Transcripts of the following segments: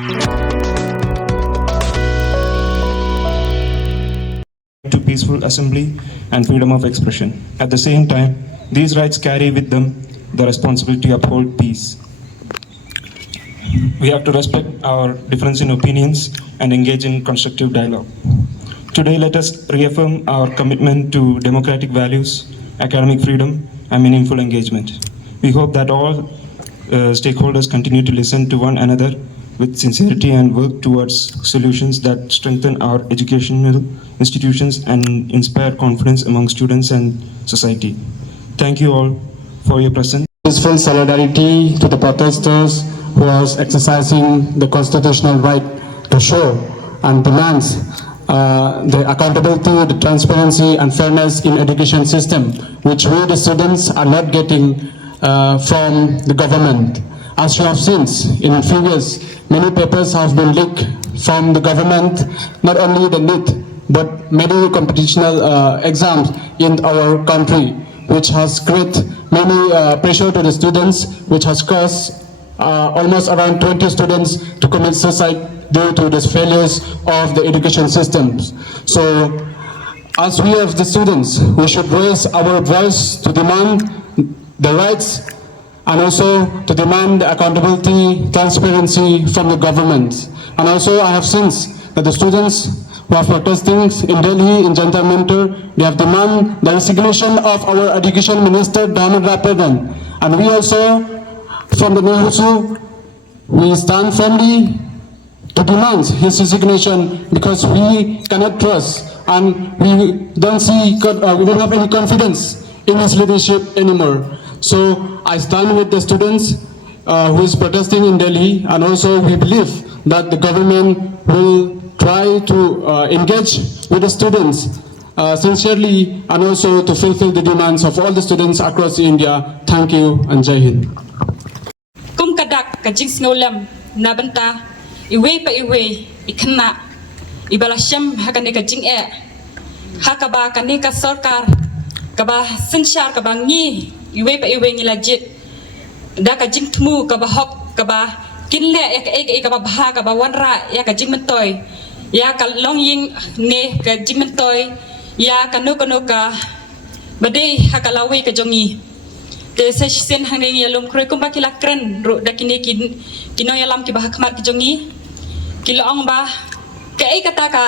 To peaceful assembly and freedom of expression. At the same time, these rights carry with them the responsibility to uphold peace. We have to respect our difference in opinions and engage in constructive dialogue. Today, let us reaffirm our commitment to democratic values, academic freedom, and meaningful engagement. We hope that all stakeholders continue to listen to one another with sincerity and work towards solutions that strengthen our educational institutions and inspire confidence among students and society. Thank you all for your presence. Peaceful solidarity to the protesters who are exercising the constitutional right to show and demands the accountability, the transparency and fairness in education system, which we the students are not getting from the government. As you have seen in figures, many papers have been leaked from the government, not only the NEET, but many computational exams in our country, which has created many pressure to the students, which has caused almost around 20 students to commit suicide due to the failures of the education systems. So, as we as the students, we should raise our voice to demand the rights and also to demand the accountability, transparency from the government. And also I have seen that the students who are protesting in Delhi, in Jantar Mantar, they have demanded the resignation of our education minister, Dharmendra Pradhan. And we also, from the NEHUSU, we stand firmly to demand his resignation because we cannot trust and we don't have any confidence in his leadership anymore. So I stand with the students who is protesting in Delhi, and also we believe that the government will try to engage with the students sincerely and also to fulfill the demands of all the students across India. Thank you and Jai Hind. Kum kadak ka sngewlem na banta iwe pa iwe ikna ibalasham hakane ka jing hakaba kane ka sarkar kaba sensyar kaba ngi iwe pa iwe ngi lajit da ka jing tmu kaba hok kaba kinle ya ka kaba bha kaba wanra ya ka jing mentoy ya ka long ying ne ka jing mentoy ya ka no ka bade hakalawe ka jongi te session hanging yalom kroy kumba kila kren ro dakine kino yalam ki bahakmat ki jongi kilo ong ba ka kata ka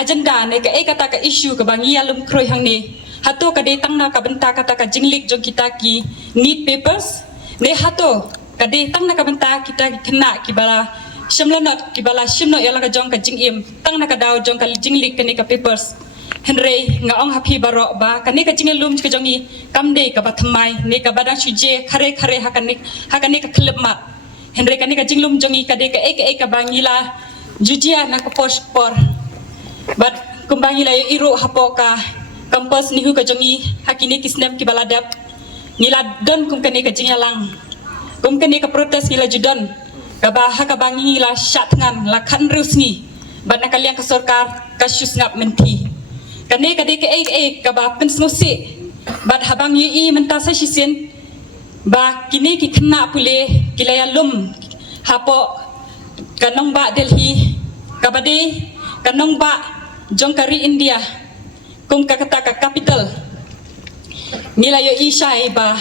agenda ne ka kata ka issue ka bangi yalom kroy hang ne hato ka de tangna ka benta kata ka jinglik jong kita ki need papers ne hato ka de tangna ka benta kita kena ki bala shimlanot ki bala shimno yala ka jong ka jingim tangna ka daw jong ka jinglik ka ne ka papers Henry nga ong happy barok ba kani ka jingilum ka jongi kamde ka batmai ne ka badang suje khare hakani ka klip ma Henry kani ka jinglum jongi ka de ka ka bangila jujia na ka pospor but kumbangila yo iro hapo ka kampus nihu ka jongi hakini ki snap ki baladap nila don kum kani ka jingïalang kum kani ka protes nila judon ka ba ha ka bangila syatngan la khan rusngi bat nakaliang ka sarkar ka syusngap menti kane kade ke ka ba pensmusi bat habang yi menta sa sisen ba kini ki khna pule kilaya lum hapo kanong ba Delhi kabade kanong ba jongkari India kum ka kata ka capital nilayo isai ba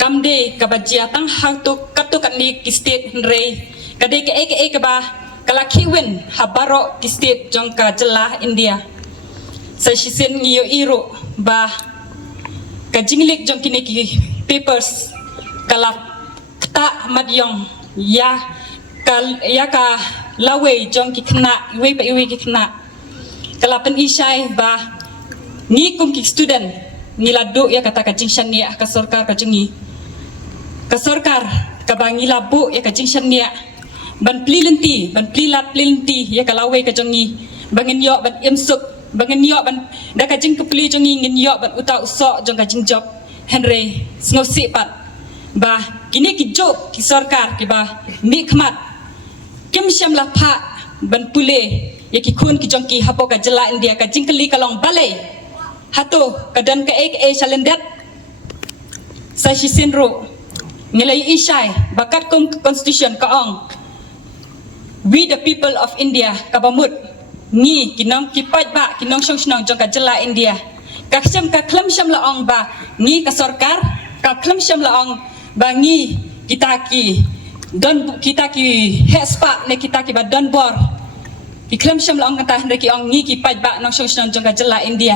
kamde ka ba jiatang hatu katuk ni ki state re kade ke ka ba kalakiwen habaro ki state jongka jelah India sa shisen ngiyo iro ba ka jinglik jong kini ki papers kala ta madyong ya ka lawe jong ki khna iwe pa iwe ki khna kala pen isai ba ni kum ki student nila do ya kata ka jingshan ni ka sarkar ka jingi ka sarkar ka bangila bu ya ka jingshan ni ban plilenti ban plilat plilenti ya ka lawe ka jongi bangin yo ban imsuk bangen yo ban da ka jing kepli jongi ngin yo ban uta usok jong ka jing job Henry ngosi pat ba kini ki job ki sarkar ki ba mi khmat kim syam la pha ban pule ya ki khun ki jong ki hapo ka jela India ka jing kali kalong balai hato ka dan ka chalendet sa shisin ro ngilai isai bakat kum constitution ka ong we the people of India kabamut ngi kinong kipat ba kinong song jong ka jela India ka klem syam la ong ba ngi ka sarkar ka klem syam la ong ba ngi kita ki hespa ne kita ki ba don bor ki klem syam la ong kata ndeki ong ngi kipat ba nong song jong ka jela India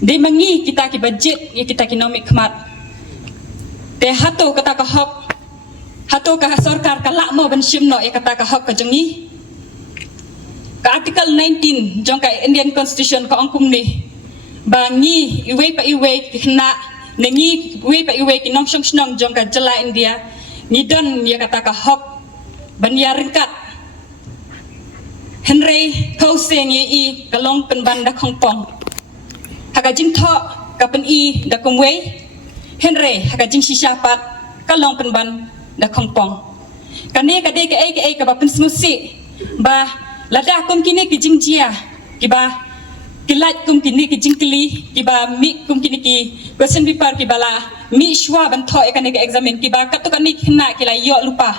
de mangi kita ki budget ye kita ki nomik khmat te hato kata ka hok hato ka sarkar ka lak mo ban syim no ye kata ka hok ka jongi ka article 19 jong ka Indian constitution ka ong kum ni ba ngi iwe pa iwe kna nengi iwe pa iwe ki nong song jong ka jela India ni don ye kata ka hok ban ya ringkat Henry Kauseng ye I kalong pen ban da khong pong haka jing tho ka pen I da kum wei Henry haka jing shisha pat kalong pen ban da khong pong kane ka de ka ai ka ba pen smusi ba lada kum kini ki jing jia ki ba kilat kum kini ki jing kili ki ba mi kum kini ki question paper ki bala mi shwa ban tho e kane ka examine ki ba ka to kani khna ki la yo lupa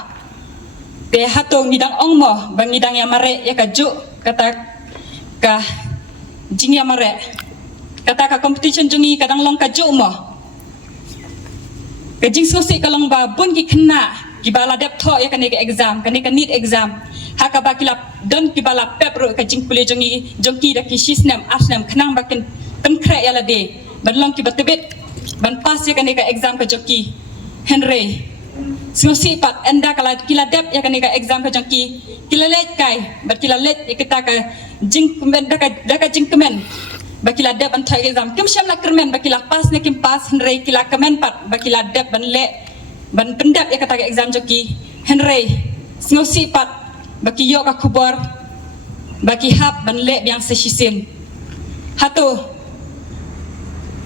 te hato ngidang ong mo ba ngidang ya mare ya ka ju kata ka jing ya mare kata ka competition jungi kadang long ka ju mo ka jing sosi ka long ba bun ki khna ki bala dep tho ya kane ka exam kane ka need exam haka ba kilap don ki bala pepro ka jing kule jongi jongki da ki shisnem asnem khnang bakin pen khra ya la de ban long ki batebet ban pass ya kane ka exam ka joki Henry Snosi pat enda kala kila dep ya kane ka exam ka jongki kila let kai bat kila let ikita ka jing kemen da ka jing kemen ba kila dep an thai exam kim sham la kermen ba kila pass ne kim pass Henry kila kemen pat ba kila dep ban le ban pendap ya kata ka exam joki Henry Snosi pat baki yo ka kubor baki hap ban le biang se shisin hato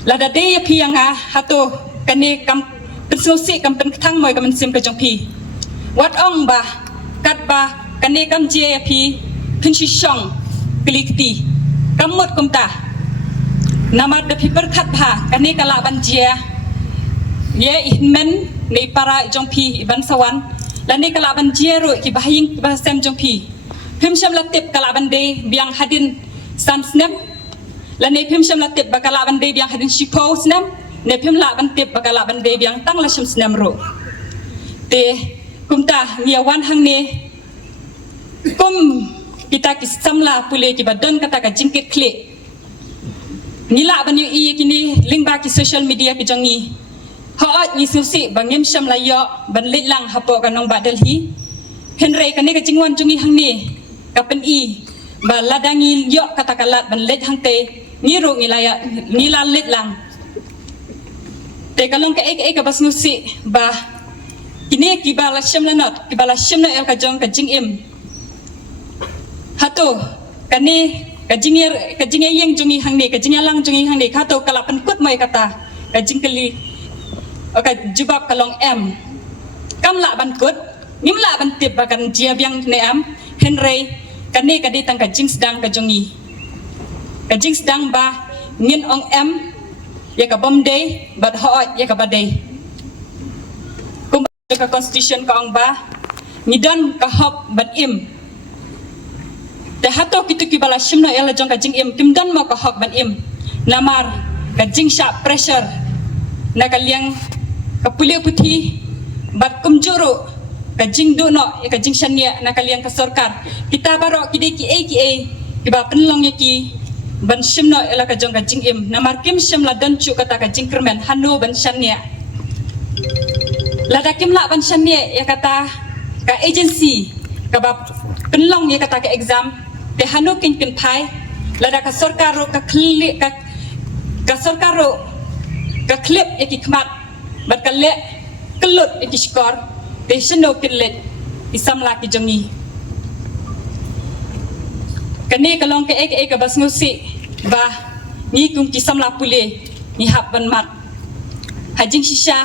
lada de ya pianga hato kane kam pensosi kam pen thang moi kam sim ka jong pi wat ong ba kat ba kane kam je ya pi pinchi shong klikti kamot kumta namat de pi per khat ba kane kala ban je ye ihmen nei para jong pi ban sawan lani kalaban jeru ki bahing bahasem jongpi phimsham latip kalaban de biang hadin samsnem lani phimsham latip bakalaban de biang hadin shipo snem ne phimla ban tip bakalaban de biang tang la sham snem ro te kumta ngiawan hang ne kum kita ki samla pule ki badon kata ka jingkit kle nila ban yu I kini link ba ki social media ki jongi họ ni susi bangim sham la yo ban lit lang hapo kanong ba Delhi Henry kane ka jingwan jungi hang ni ka pen I ba ladangi yo kata kalat ban lit hang te ni ro ni la lit lang te kalong ka ek ka bas nusi ba kini ki ba la sham la not ki ba la sham na el ka jong ka jing im hato kane ka jingye yeng jungi hang ni ka jingyalang jungi hang ni khato kala pen kut mai kata ka jingkeli oka jubab kalong em kam la ban kut nim la ban tip bakan jia biang ne am Henry kane ka ditang ka jings dang ka jongi ka jings dang ba ngin ong em ya ka bom day bat ho ya ka badai kum ka constitution ka ong ba ni dan ka hop ban im te hato kitu ki bala shimno ela jong ka jing im kim dan mo ka hop ban im namar ka jing sharp pressure na kaliang kapulio puti bat kumjuro ka jing do no ka jing shania na kaliang ka sarkar kita baro kide ki ki ba Pynlong ki ban shimno ela ka jong ka jing im na markim shim la dan chu kata ka jing kermen hanu ban shania lada kim la ban shania ya kata ka agency ka ba Pynlong ya kata ka exam te hanu kin thai lada ka sarkar ka khli ka sarkar ka clip ki khmat bat kale kelut ki skor te sheno kilet ki samla ki jongi kane kalong ke ek bas ngusi ba ni kum ki samla pule ni hap ban mat hajing shisha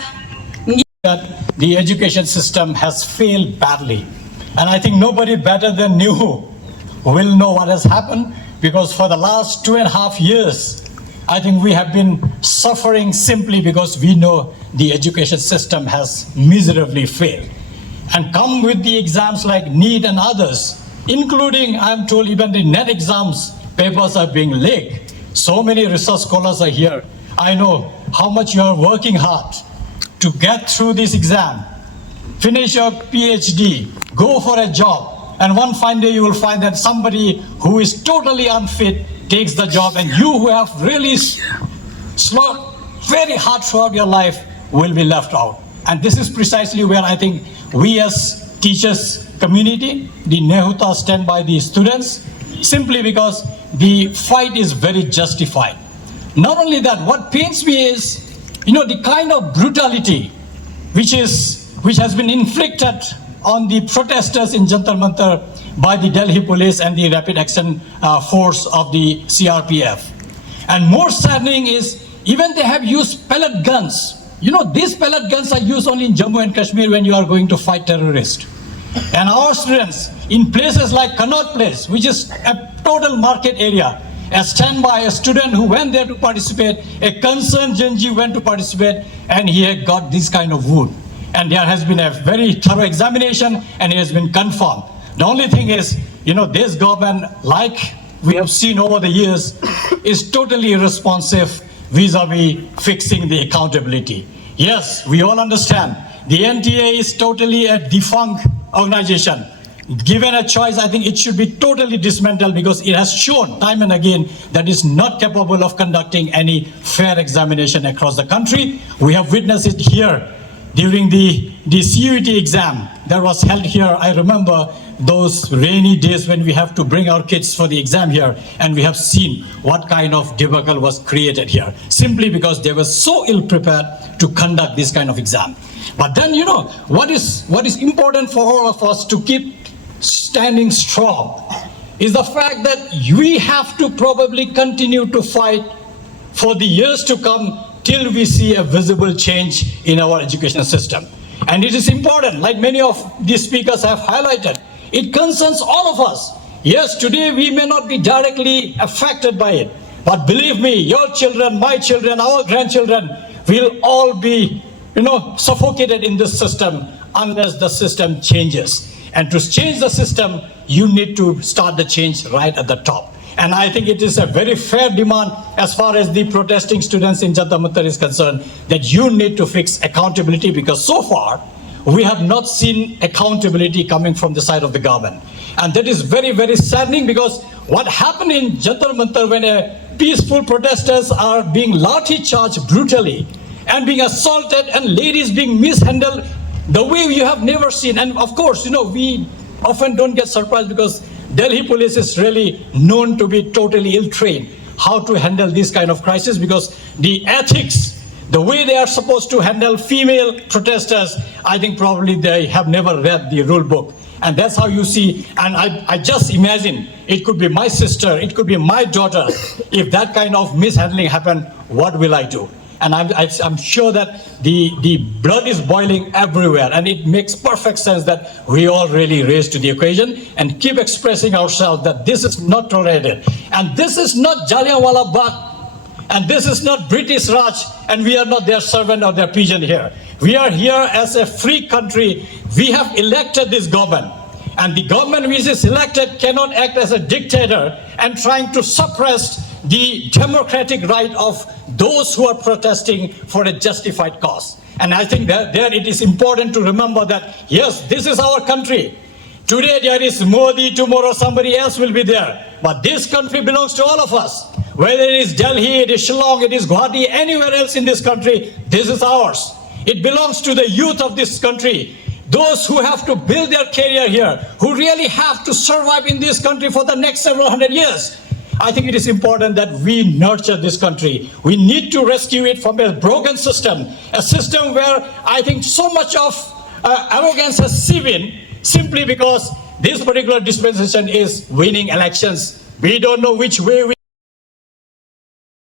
that the education system has failed badly, and I think nobody better than Nehu will know what has happened, because for the last 2.5 years I think we have been suffering simply because we know the education system has miserably failed. and come with the exams like NEET and others, including, I'm told, even the NET exams, papers are being leaked. So many research scholars are here. I know how much you are working hard to get through this exam, finish your PhD, go for a job, and one fine day you will find that somebody who is totally unfit takes the job, and you who have really slog very hard throughout your life will be left out. And this is precisely where I think we as teachers community, the Nehuta, stand by the students, simply because the fight is very justified. Not only that, what pains me is, the kind of brutality which has been inflicted on the protesters in Jantar Mantar by the Delhi police and the Rapid Action Force of the CRPF. And more saddening is, even they have used pellet guns. These pellet guns are used only in Jammu and Kashmir when you are going to fight terrorists. And our students in places like Connaught Place, which is a total market area, a standby, a student who went there to participate, a concerned Genji went to participate, and he had got this kind of wound. And there has been a very thorough examination, and it has been confirmed. The only thing is, this government, like we have seen over the years, is totally irresponsive vis-a-vis fixing the accountability. Yes, we all understand the NTA is totally a defunct organization. Given a choice, I think it should be totally dismantled, because it has shown time and again that it's not capable of conducting any fair examination across the country. We have witnessed it here during the CUET exam that was held here. I remember those rainy days when we have to bring our kids for the exam here, and we have seen what kind of debacle was created here, simply because they were so ill prepared to conduct this kind of exam. But then, what is important for all of us to keep standing strong is the fact that we have to probably continue to fight for the years to come till we see a visible change in our education system. And it is important, like many of these speakers have highlighted, it concerns all of us. Yes, today we may not be directly affected by it, but believe me, your children, my children, our grandchildren will all be, suffocated in this system unless the system changes. And to change the system, you need to start the change right at the top. And I think it is a very fair demand as far as the protesting students in Jantar Mantar is concerned, that you need to fix accountability, because so far we have not seen accountability coming from the side of the government. And that is very, very saddening, because what happened in Jantar Mantar when peaceful protesters are being lathi charged brutally and being assaulted and ladies being mishandled the way you have never seen. And of course, we often don't get surprised, because Delhi police is really known to be totally ill-trained how to handle this kind of crisis, because the ethics, the way they are supposed to handle female protesters, I think probably they have never read the rule book. And that's how you see, and I just imagine, it could be my sister, it could be my daughter. If that kind of mishandling happened, what will I do? And I'm sure that the blood is boiling everywhere, and it makes perfect sense that we all really raise to the occasion and keep expressing ourselves that this is not tolerated. And this is not Jallianwala Bagh, and this is not British Raj, and we are not their servant or their pigeon here. We are here as a free country. We have elected this government, and the government which is elected cannot act as a dictator and trying to suppress the democratic right of those who are protesting for a justified cause. And I think that there it is important to remember that, yes, this is our country. Today there is Modi, tomorrow somebody else will be there. But this country belongs to all of us. Whether it is Delhi, it is Shillong, it is Guwahati, anywhere else in this country, this is ours. It belongs to the youth of this country. Those who have to build their career here, who really have to survive in this country for the next several hundred years. I think it is important that we nurture this country. We need to rescue it from a broken system, a system where I think so much of arrogance has seeped in, simply because this particular dispensation is winning elections. We don't know which way we